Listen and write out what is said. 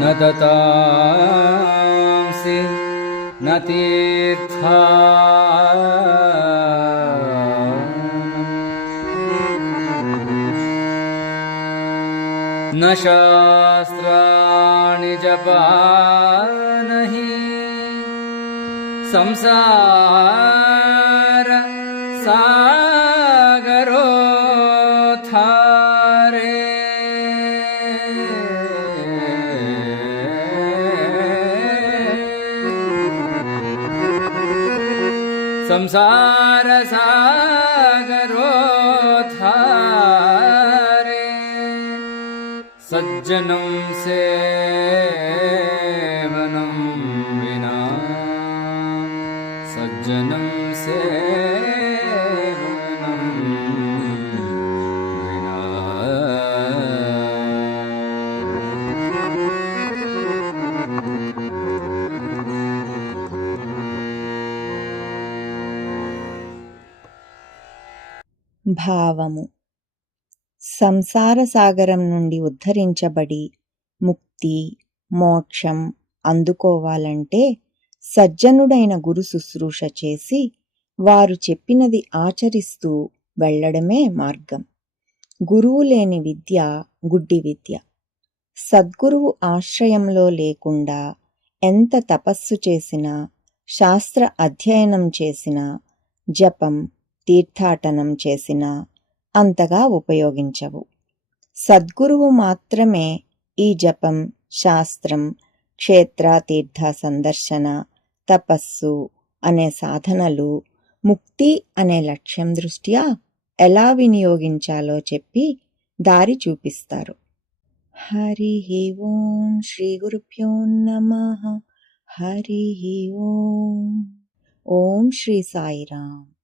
न दतांसि न तीर्था। न शास्त्राणि जपानहि संसार सागरो रे संसारसा गरो सज्जनं से विना। सज्जनं से భావము. సంసార సాగరం నుండి ఉద్ధరించబడి ముక్తి మోక్షం అందుకోవాలంటే సజ్జనుడైన గురు శుశ్రూష చేసి వారు చెప్పినది ఆచరిస్తూ వెళ్ళడమే మార్గం. గురువు లేని విద్య గుడ్డి విద్య. సద్గురువు ఆశ్రయంలో లేకుండా ఎంత తపస్సు చేసినా శాస్త్ర అధ్యయనం చేసినా జపం తీర్థాటనం చేసినా అంతగా ఉపయోగించవు. సద్గురువు మాత్రమే ఈ జపం శాస్త్రం క్షేత్ర తీర్థ సందర్శన తపస్సు అనే సాధనలు ముక్తి అనే లక్ష్యం దృష్ట్యా ఎలా వినియోగించాలో చెప్పి దారి చూపిస్తారు. హరి ఓం శ్రీ గురుభ్యో నమ. హరి ఓం. ఓం శ్రీ సాయిరామ్.